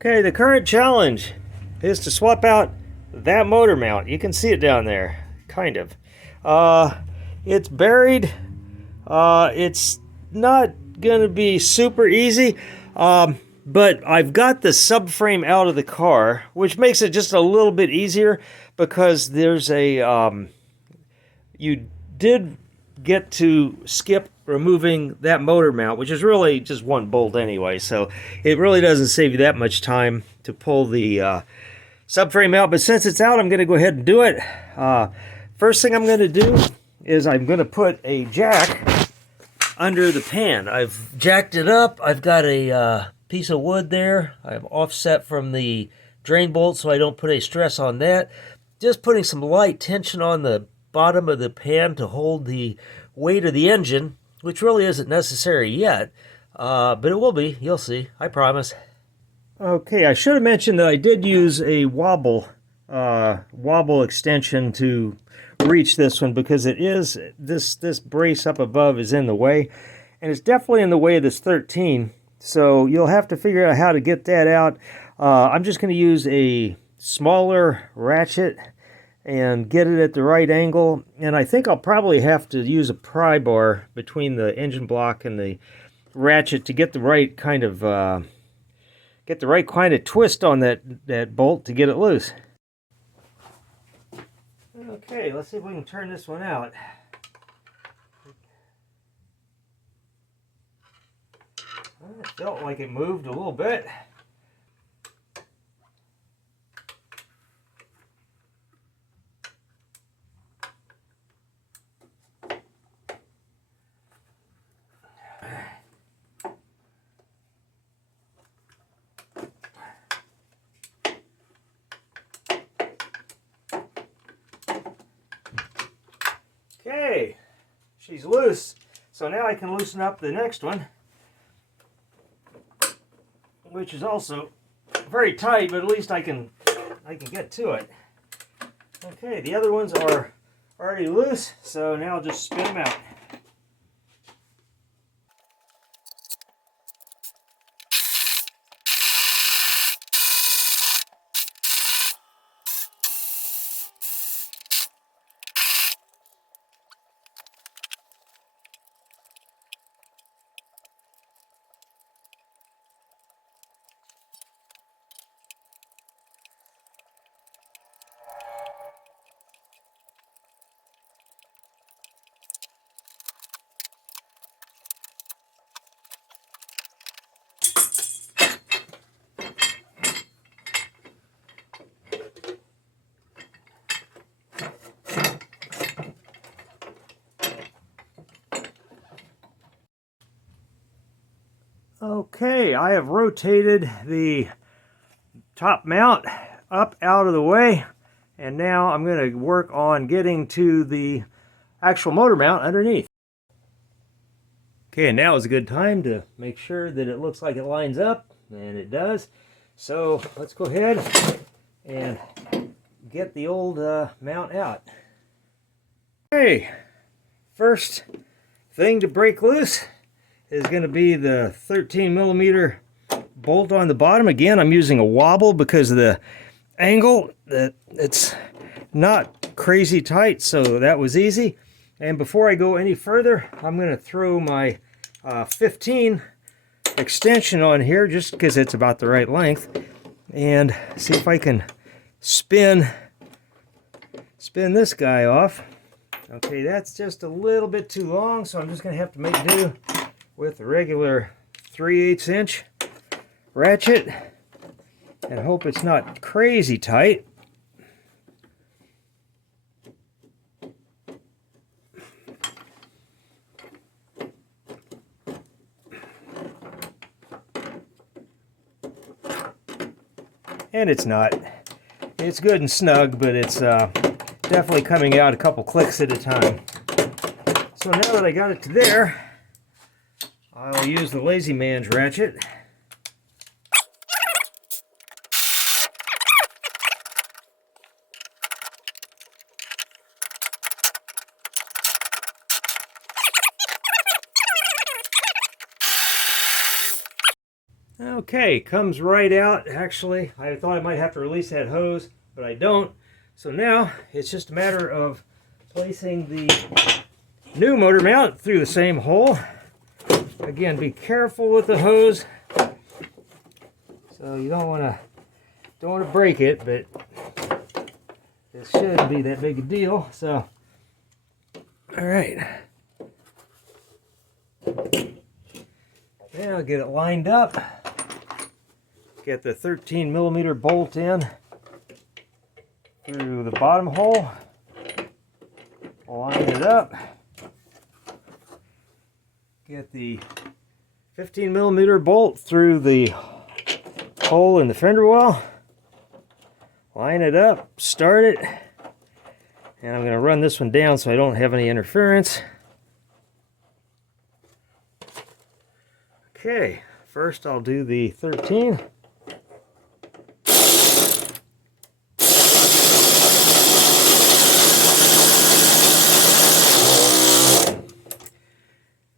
Okay, the current challenge is to swap out that motor mount. You can see it down there, kind of. It's buried. It's not going to be super easy, but I've got the subframe out of the car, which makes it just a little bit easier because there's you did get to skip removing that motor mount, which is really just one bolt anyway, so it really doesn't save you that much time to pull the subframe out. But since it's out, I'm going to go ahead and do it. First thing I'm going to do is I'm going to put a jack under the pan. I've jacked it up. I've got a piece of wood there. I've offset from the drain bolt so I don't put any stress on that. Just putting some light tension on the bottom of the pan to hold the weight of the engine, which really isn't necessary yet, but it will be. You'll see. I promise. Okay, I should have mentioned that I did use a wobble extension to reach this one because it is this brace up above is in the way, and it's definitely in the way of this 13. So you'll have to figure out how to get that out. I'm just going to use a smaller ratchet and get it at the right angle, and I think I'll probably have to use a pry bar between the engine block and the ratchet to get the right kind of twist on that bolt to get it loose. Okay, let's see if we can turn this one out. It felt like it moved a little bit. Okay, she's loose. So now I can loosen up the next one, which is also very tight, but at least I can get to it. Okay, the other ones are already loose, so now I'll just spin them out. Okay, I have rotated the top mount up out of the way, and now I'm going to work on getting to the actual motor mount underneath. Okay, and now is a good time to make sure that it looks like it lines up, and it does. So let's go ahead and get the old mount out. Okay, first thing to break loose is going to be the 13 millimeter bolt on the bottom. Again, I'm using a wobble because of the angle. It's not crazy tight, so that was easy. And before I go any further, I'm going to throw my 15 extension on here just because it's about the right length, and see if I can spin this guy off. Okay, that's just a little bit too long, so I'm just going to have to make do with a regular 3/8 inch ratchet and hope it's not crazy tight. And it's not. It's good and snug, but it's definitely coming out a couple clicks at a time. So now that I got it to there, I'll use the lazy man's ratchet. Okay, comes right out. Actually, I thought I might have to release that hose, but I don't. So now it's just a matter of placing the new motor mount through the same hole. Again, be careful with the hose. So you don't want to break it, but it shouldn't be that big a deal. So, all right. Now get it lined up. Get the 13mm bolt in through the bottom hole. Line it up. Get the 15mm bolt through the hole in the fender well. Line it up, start it, and I'm going to run this one down so I don't have any interference. Okay, first I'll do the 13.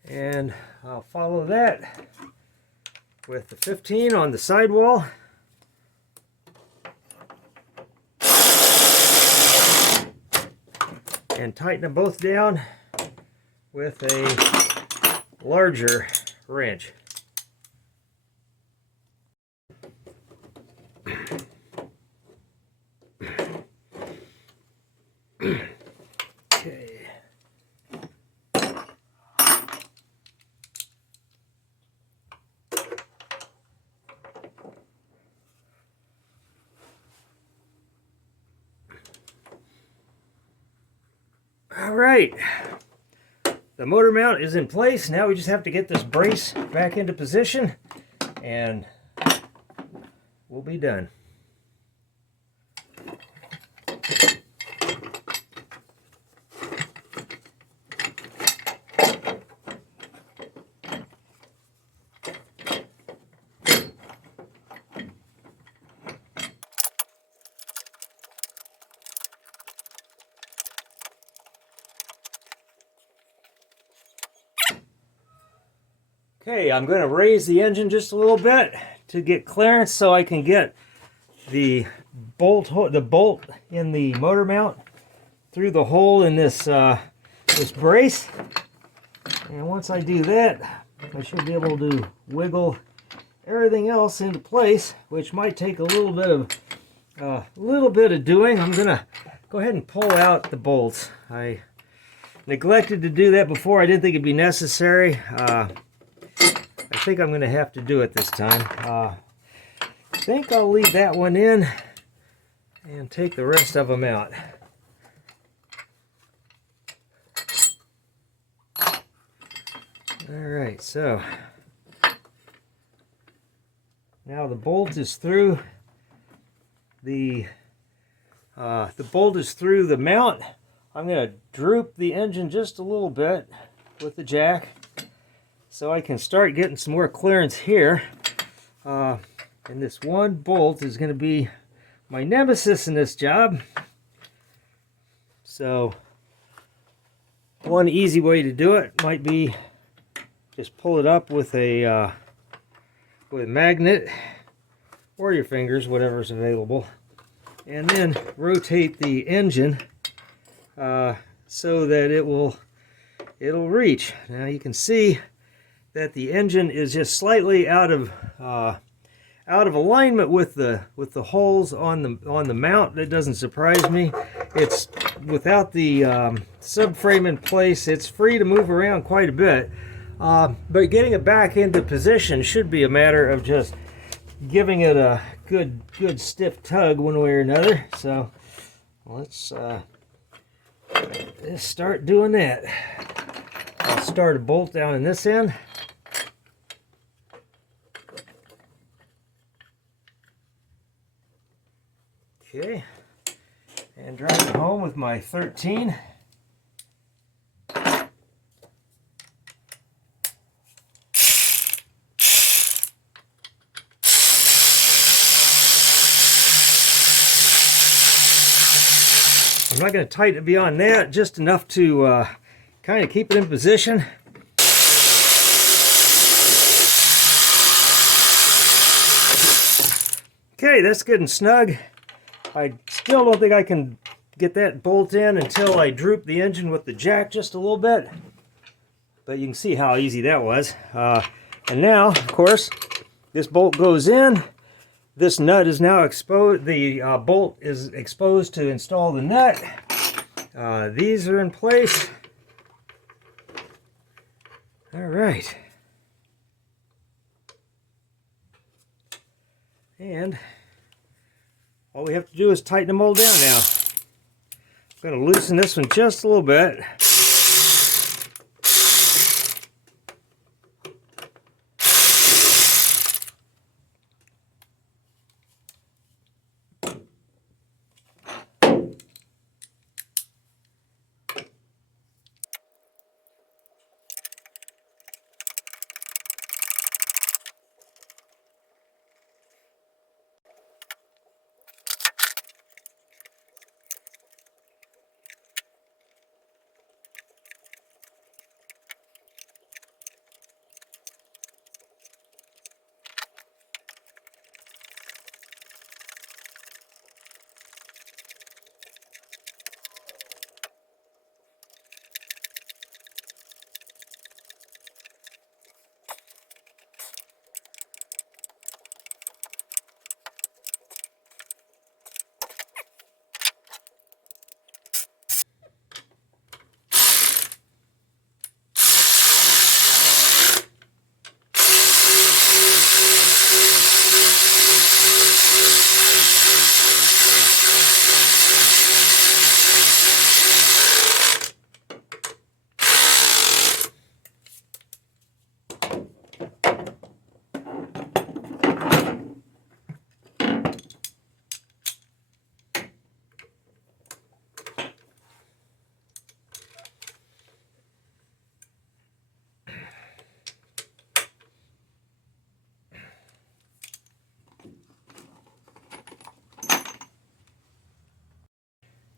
And I'll follow that with the 15 on the sidewall. And tighten them both down with a larger wrench. Okay. All right, the motor mount is in place. Now we just have to get this brace back into position and we'll be done. Okay, I'm going to raise the engine just a little bit to get clearance so I can get the bolt in the motor mount through the hole in this this brace. And once I do that, I should be able to wiggle everything else into place, which might take a little bit of doing. I'm going to go ahead and pull out the bolts. I neglected to do that before. I didn't think it'd be necessary. I think I'm going to have to do it this time. I think I'll leave that one in and take the rest of them out. Alright, so now the bolt is through the mount. I'm going to droop the engine just a little bit with the jack so I can start getting some more clearance here. And this one bolt is going to be my nemesis in this job. So one easy way to do it might be just pull it up with a magnet or your fingers, whatever's available, and then rotate the engine so that it'll reach. Now you can see that the engine is just slightly out of alignment with the holes on the mount. That doesn't surprise me. It's without the subframe in place. It's free to move around quite a bit, but getting it back into position should be a matter of just giving it a good stiff tug one way or another. So let's start doing that. I'll start a bolt down in this end. Okay, and drive it home with my 13. I'm not going to tighten it beyond that, just enough to kind of keep it in position. Okay, that's good and snug. I still don't think I can get that bolt in until I droop the engine with the jack just a little bit. But you can see how easy that was. And now, of course, this bolt goes in. This nut is now exposed. The bolt is exposed to install the nut. These are in place. All right. And all we have to do is tighten them all down now. I'm going to loosen this one just a little bit.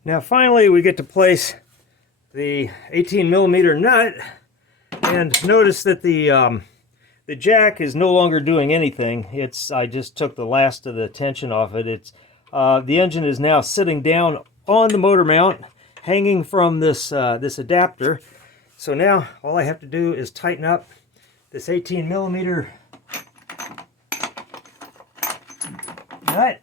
Now finally we get to place the 18mm nut, and notice that the jack is no longer doing anything. I just took the last of the tension off it. The engine is now sitting down on the motor mount, hanging from this this adapter. So now all I have to do is tighten up this 18mm nut.